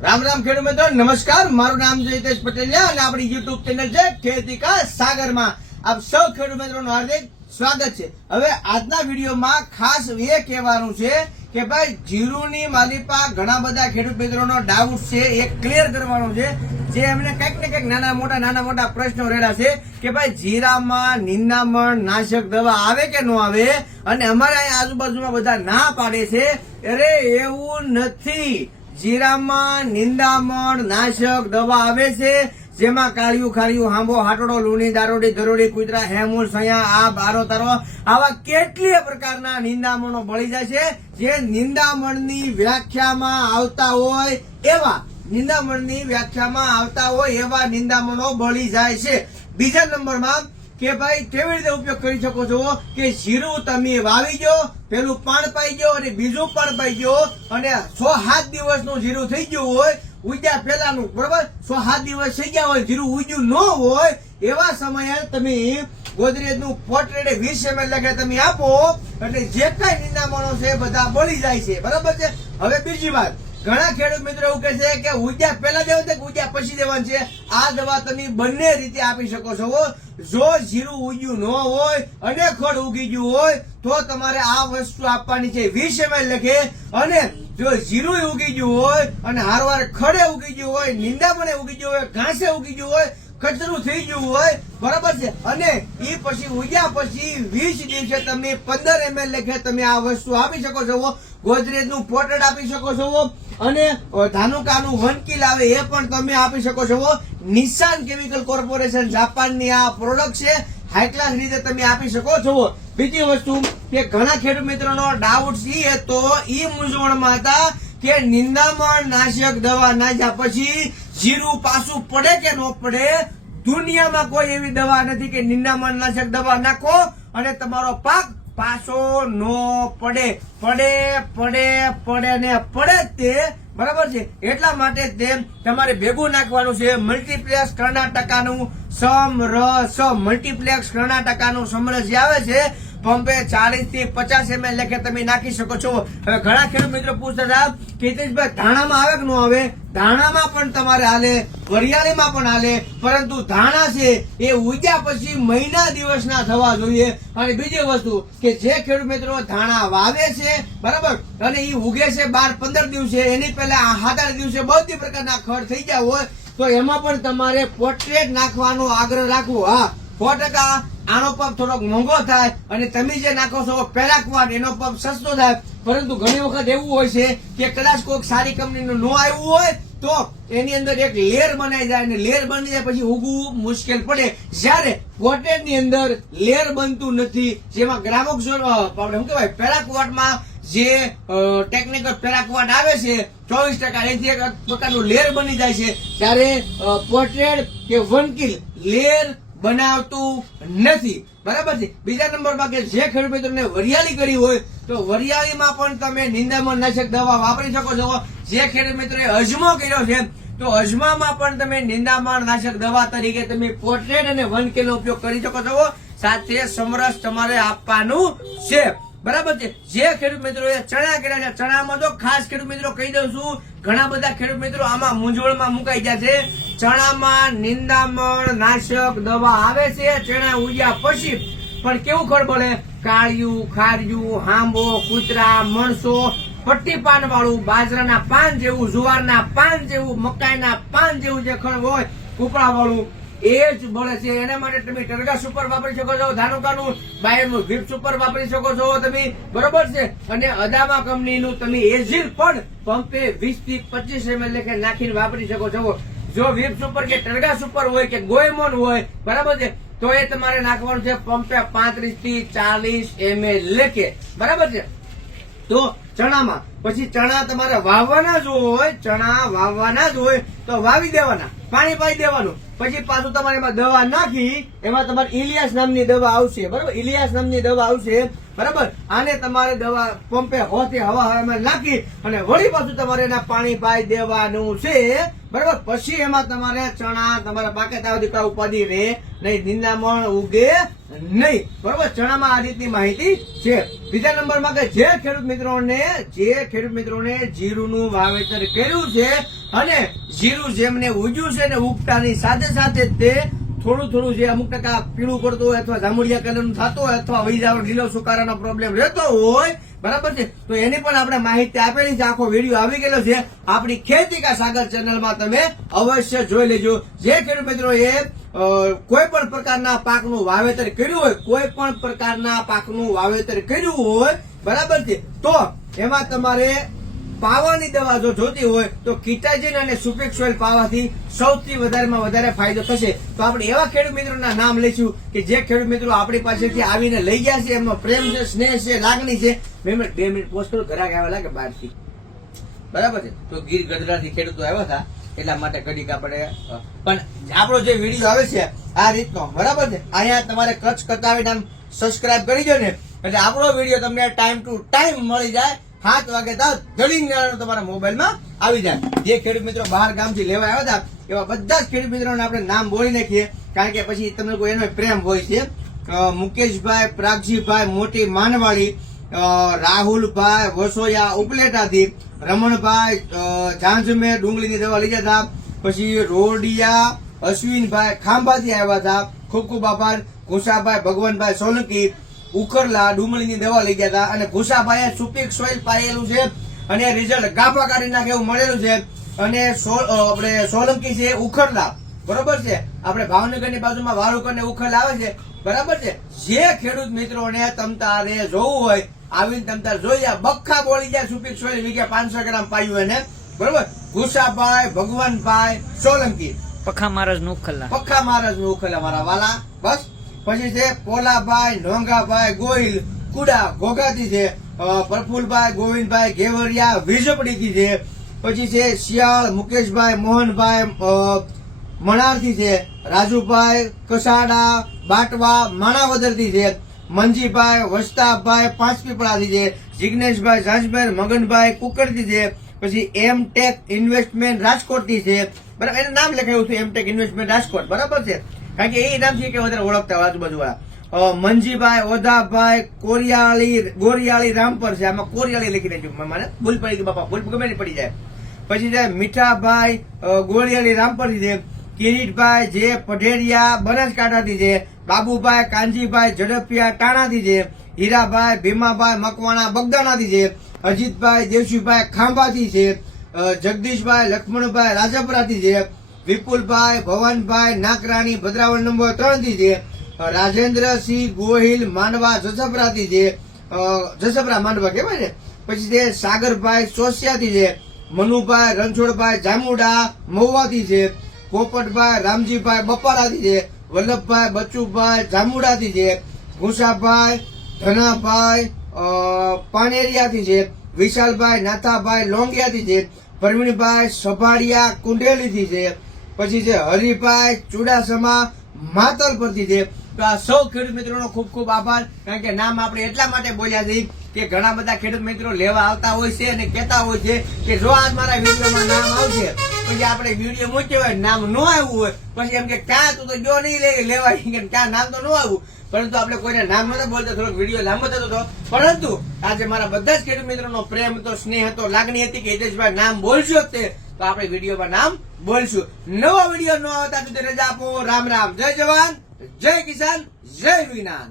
રામ રામ ખેડૂત મિત્રો, નમસ્કાર. મારું નામ છે હિતેશ પટેલિયા અને આપણી યુટ્યુબ ચેનલ છે ખેતી કા સાગરમાં આપ સૌ ખેડૂત મિત્રોનું હાર્દિક સ્વાગત છે. હવે આજના વિડીયોમાં ખાસ એ કહેવાનું છે કે ભાઈ જીરુની માલિપા ઘણા બધા ખેડૂત મિત્રોનો ડાઉટ છે, એ ક્લિયર કરવાનો છે. જે એમને કંઈક ને કંઈક નાના મોટા પ્રશ્નો રહેલા છે કે ભાઈ જીરામાં નિંદામણ નાશક દવા આવે કે ન આવે, અને અમારે અહીંયા આજુબાજુમાં બધા ના પાડે છે. અરે એવું નથી, જીરામાં નિંદામણ નાશક દવા આવે છે જેમાં કાળિયું ખારિયું હાંબો હાટડો લૂણી દારોડી ધરોડી કુતરા હેમુલ સયા આ બારો તારો આવા કેટલીય પ્રકારના નિંદામણો બળી જાય છે. જે નિંદામણની વ્યાખ્યામાં આવતા હોય એવા નિંદામણો બળી જાય છે. બીજા નંબરમાં કે ભાઈ કેવી રીતે ઉપયોગ કરી શકો છો કે જીરું તમે વાવી ગયો, પેલું પાણ પાઈ ગયો અને બીજું પણ પાઈ ગયો, અને 6-7 દિવસનું જીરું થઈ ગયું હોય ઉગ્યા પેલાનું, બરોબર, 6-7 દિવસ થઈ ગયા હોય, જીરું ઉગ્યું ન હોય, એવા સમયે તમે ગોદરેજનું પોટરેડે 20 ml લખે તમે આપો એટલે જે કઈ નિંદામણો છે બધા બળી જાય છે, બરાબર છે. હવે બીજી વાત, ઘણા ખેડૂત મિત્રો એવું કહે છે કે ઉગ્યા પહેલા દેવાનું છે કે ઉગ્યા પછી દેવાનું છે. આ દવા તમે બંને રીતે આપી શકો છો. જો જીરું ઉગ્યું ન હોય અને ખડ ઉગી ગયું હોય તો તમારે આ વસ્તુ આપવાની છે 20 ml લખે, અને જો જીરું ઉગી ગયું હોય અને હારવાર ખડે ઉગી ગયું હોય, નિંદામણે ઉગી ગયું હોય, ઘાસે ઉગી ગયું હોય, કચરું થઈ ગયું હોય, બરાબર છે, અને એ પછી ઉગ્યા પછી 20 દિવસે તમે 15 ml લખે તમે આ વસ્તુ આપી શકો છો. ગોદરેજનું પોટેડ આપી શકો છો, અને ધાનુકાનું 1 કિલ આવે એ પણ તમે આપી શકો છો. નિશાન કેમિકલ કોર્પોરેશન જાપાનની આ પ્રોડક્ટ છે, હાઈ ક્લાસ રીતે તમે આપી શકો છો. બીજી વસ્તુ કે ઘણા ખેડૂત મિત્રોનો ડાઉટ છે તો ઈ મૂંઝવણમાં હતા કે નિંદામણ નાશક દવા નાખ્યા પછી જીરું પાછું પડે કે ન પડે. દુનિયામાં કોઈ એવી દવા નથી કે નિંદામણ નાશક દવા નાખો અને તમારો પાક પાછો નો પડે. પડે ને પડે જ તે, બરાબર છે. એટલા માટે તેમ તમારે ભેગું નાખવાનું છે મલ્ટીપ્લેક્સ કર્ણાટકાનું સમરસ. મલ્ટીપ્લેક્સ કર્ણાટકાનું સમરસ જે આવે છે પંપે 40 થી 50 ml લેખે તમે નાખી શકો છો. હવે ઘણા ખેડૂત મિત્રો પૂછતા હતા કે હિતેશભાઈ ધાણામાં આવે કે ન આવે? ધાણામાં પણ તમારે હાલે, વરિયાળીમાં પણ હાલે, પરંતુ ધાણા છે એ ઉગ્યા પછી મહિના દિવસના થવા જોઈએ. અને બીજી વસ્તુ કે જે ખેડૂત મિત્રો ધાણા વાવે છે, બરાબર, અને એ ઉગે છે 12-15 દિવસે, એની પહેલા 7-8 દિવસે બધી પ્રકારના ખડ થઈ ગયા હોય તો એમાં પણ તમારે પોટ્રેટ નાખવાનો આગ્રહ રાખવો. હા, 100% આનો પંપ થોડોક મોંઘો થાય અને તમે જે નાખો છો પેરાક્વાટ એનો પંપ સસ્તો થાય, પરંતુ ઘણી વખત એવું હોય છે કે કદાચ કોઈક સારી કંપનીનું ન આવ્યું હોય તો એની અંદર એક લેયર બનાવી જાય, અને લેયર બની જાય પછી ઉગવું મુશ્કેલ પડે. જ્યારે પોટેડ ની અંદર લેયર બનતું નથી, જેમાં ગ્રામોક્સોન શું કહેવાય પેરાક્વાટમાં જે ટેકનિકલ પેરાક્વાટ આવે છે 24% એથી એક પ્રકારનું લેયર બની જાય છે, ત્યારે પોટેડ કે 1 કિલ લેયર બનાવતું નથી, બરાબર છે. બીજા નંબરમાં કે જે ખેડૂત મિત્રોને વરિયાળી કરી હોય તો વરિયાળીમાં પણ તમે નિંદામણ નાશક દવા વાપરી શકો છો. જે ખેડૂત મિત્રોએ અજમો કર્યો છે તો અજમામાં પણ તમે નિંદામણ નાશક દવા તરીકે તમે પોટ્રેટ અને 1 કિલો ઉપયોગ કરી શકો છો. સાથે સમરસ તમારે આપવાનું છે, બરાબર છે. જે ખેડૂત મિત્રોએ ચણા કર્યા છે, ચણામાં તો ખાસ ખેડૂત મિત્રો કહી દઉં છું, ઘણા બધા ખેડૂત મિત્રો આમાં મૂંઝવણમાં મુકાઈ ગયા છે. ચણામાં નિંદામણ નાશક દવા આવે છે ચણા ઉગ્યા પછી, પણ કેવું ખડ બળે? કાળિયું ખારિયું હાંબો કૂતરા મણસો પટ્ટી પાન વાળું, બાજરાના પાન જેવું, જુવારના પાન જેવું, મકાઈના પાન જેવું જે ખડ હોય કૂપડા વાળું એ જ બળે છે. એના માટે તમે ટરગા સુપર વાપરી શકો છો, ધાનુકાનું બાયરનું વીપ સુપર વાપરી શકો છો તમે, બરોબર છે. અને અદામા કંપનીનું તમે એઝિલ પણ પંપે 20 થી 25 ml લેખે નાખીને વાપરી શકો છો. જો વીપ સુપર કે ટરગા સુપર હોય કે ગોયમોન હોય, બરાબર છે, તો એ તમારે નાખવાનું છે પંપે 35 થી 40 ml લેખે, બરાબર છે. તો ચણામાં પછી ચણા તમારે વાવવાના જ હોય, ચણા વાવવાના જ હોય તો વાવી દેવાના, પાણી પાઈ દેવાનું, પછી પાછું તમારે એમાં દવા નાખી, એમાં તમારે ઇલિયાસ નામની દવા આવશે, બરાબર, ઇલિયાસ નામની દવા આવશે, બરાબર. આને તમારે દવા પંપે હોતે હવામાં નાખી અને વળી પાછું તમારે એના પાણી પાઈ દેવાનું છે, બરાબર. પછી એમાં તમારે ચણા તમારા પાકે ત્યાં સુધી ઉપાધિ રહે નહીં, નિંદામણ ઉગે નહીં, બરોબર. ચણામાં આ રીતની માહિતી છે. બીજા નંબરમાં કે જે ખેડૂત મિત્રોને જીરુનું વાવેતર કર્યું છે અને જીરું જેમને ઉગ્યું છે ને ઉગતાની સાથે સાથે તે થોડું જે અમુક ટકા પીળું પડતું હોય અથવા જાંબુડિયા કલરનું થતું હોય અથવા વૈજાવ લીલો સુકારાનો પ્રોબ્લેમ રહેતો હોય, બરાબર છે, તો એની પણ આપણે માહિતી આપેલી છે. આખો વિડીયો આવી ગયેલો છે આપણી ખેતી કા સાગર ચેનલમાં, તમે અવશ્ય જોઈ લેજો. જે ખેડૂત મિત્રોએ કોઈ પણ પ્રકારના પાકનું વાવેતર કર્યું હોય, બરાબર છે, તો એમાં તમારે પાવાની દવા જો જોતી હોય તો કિટાજીન અને સુપિક સોઇલ પાવાથી સૌથી વધારેમાં વધારે ફાયદો થશે. તો આપણે એવા ખેડૂત મિત્રોના નામ લઈશું કે જે ખેડૂત મિત્રો આપણી પાસેથી આવીને લઈ ગયા છે, એમનો પ્રેમ છે, સ્નેહ છે, લાગણી છે. 2 મિનિટ પોસ્ટ કરો, ઘરાક આવ્યા લાગે બહારથી, બરાબર છે, તો ગીર ગઢડાથી ખેડૂતો આવ્યા હતા એટલા માટે ઘડીક આપણે પણ આપણો જે વિડીયો આવે છે આ રીતનો, બરાબર છે, અહીંયા તમારે કચ્છ કતાવી નામ સબસ્ક્રાઇબ કરી દો ને એટલે આપણો વિડીયો તમને ટાઈમ ટુ ટાઈમ મળી જાય. 7 વાગે તો દળીને તમારા મોબાઈલમાં આવી જાય. જે ખેડૂત મિત્રો બહાર ગામથી લેવા આવ્યા હતા એવા બધા જ ખેડૂત મિત્રોને આપણે નામ બોલી નાખીએ, કારણ કે પછી તમને કોઈ એનો પ્રેમ હોય છે. મુકેશભાઈ, પ્રાગજીભાઈ મોટી માનવાડી, રાહુલભાઈ વસોયા ઉપલેટાથી, રમણભાઈ ઝાંઝમેર ડુંગળીની દવા લઈ જતા, પછી રોડિયા અશ્વિનભાઈ ખાંભાથી આવ્યા હતા, ખૂબ ખૂબ આભાર. ઘુસાભાઈ ભગવાનભાઈ સોલંકી ઉખરલા ડુંગળીની દવા લઈ ગયા હતા અને ઘુસાભાઈએ સુપિક સોઇલ પાયેલું છે અને રિઝલ્ટ ગાફા કાઢી નાખે એવું મળેલું છે. અને આપણે સોલંકી છે ઉખરલા, બરોબર છે, આપણે ભાવનગરની બાજુમાં વારુકર ને ઉખરલા આવે છે, બરાબર છે. જે ખેડૂત મિત્રોને તમતારે જોવું હોય આવીને તમતાર જોઈ જાય, બખ્ખા બોલી જાય સુપિક સોઇલ વીઘે 500 ગ્રામ પાયું એને, બરોબર. ઘુસાભાઈ ભગવાનભાઈ સોલંકી, પખા મહારાજ નું ઉખરલા મારા વાલા, બસ. પછી છે પોલાભાઈ નોંગાભાઈ ગોહિલ કુડા ઘોઘાથી છે, પ્રફુલભાઈ ગોવિંદભાઈ ઘેવરિયા વીજપડીથી છે, પછી છે શિયાળ મુકેશભાઈ મોહનભાઈ મણારથી છે, રાજુભાઈ કસાડા બાટવા માણાવદરથી છે, મંજીભાઈ વસ્તાભાઈ પાંચપીપળાથી છે, જિગ્નેશભાઈ ઝાંઝમેર મગનભાઈ કુકરથી છે, પછી એમટેક ઇન્વેસ્ટમેન્ટ રાજકોટથી છે, બરાબર, એનું નામ લખાયું હતું એમટેક ઇન્વેસ્ટમેન્ટ રાજકોટ, બરાબર છે, કારણ કે એ નામથી કે વધારે ઓળખતા હોય આજુબાજુ વાળા. મંજીભાઈ ઓધાભાઈ ગોરિયાળી રામપર છે, આમાં કોરિયાળી લખી નાખ્યું, મને ભૂલ પડી ગઈ બાપા, ભૂલ ગમે પડી જાય. પછી છે મીઠાભાઈ ગોરિયાળી રામપર છે, કિરીટભાઈ જે પઢેરિયા બનાસકાંઠાથી છે, બાબુભાઈ કાનજીભાઈ ઝડપિયા ટાણાથી છે, હીરાભાઈ ભીમાભાઈ મકવાણા બગદાણાથી છે, અજીતભાઈ દેવશીભાઈ ખાંભાથી છે, જગદીશભાઈ લક્ષ્મણભાઈ રાજપરાથી છે, વિપુલભાઈ ભવનભાઈ નાકરાણી ભદ્રાવળ નંબર 3 થી છે, રાજેન્દ્રસિંહ ગોહિલ માંડવા જસપરાથી છે, જસપરા માંડવા કહેવાય ને. પછી છે સાગરભાઈ સોસિયાથી છે, મનુભાઈ રણછોડભાઈ જામુડા મહુવાથી છે, પોપટભાઈ રામજીભાઈ બપારાથી છે, વલ્લભભાઈ બચુભાઈ જામુડાથી છે, ઘુસાભાઈ ધનાભાઈ પાનેરિયાથી છે, વિશાલભાઈ નાથાભાઈ લોંગિયાથી છે, પ્રવીણભાઈ સભાડિયા કુંડેલીથી છે, પછી છે હરિભાઈ ચુડાસમા માતલ પરથી છે. તો આ સૌ ખેડૂત મિત્રોનો ખૂબ ખૂબ આભાર, કારણ કે નામ આપણે એટલા માટે બોલ્યા છે કે ઘણા બધા ખેડૂત મિત્રો લેવા આવતા હોય છે અને કહેતા હોય છે કે જો આજ મારા વિડીયોમાં નામ આવશે, પછી આપણે વિડીયો મૂક્યો હોય નામ ન આવ્યું હોય પછી એમ કે ક્યાં તું તો જો નહીં લેવાય કે ક્યાં નામ તો ન આવ્યું, પરંતુ આપણે કોઈને નામ નતા બોલતા, થોડોક વિડીયો લાંબો થતો હતો. પરંતુ આજે મારા બધા જ ખેડૂત મિત્રોનો પ્રેમ હતો, સ્નેહ હતો, લાગણી હતી કે હિતેશભાઈ નામ બોલશો તે તો આપણે વિડીયોમાં નામ બોલશું. નવો વિડીયો ન આવતા સુધી રજા આપો. રામ રામ, જય જવાન, જય કિસાન, જય વિજ્ઞાન.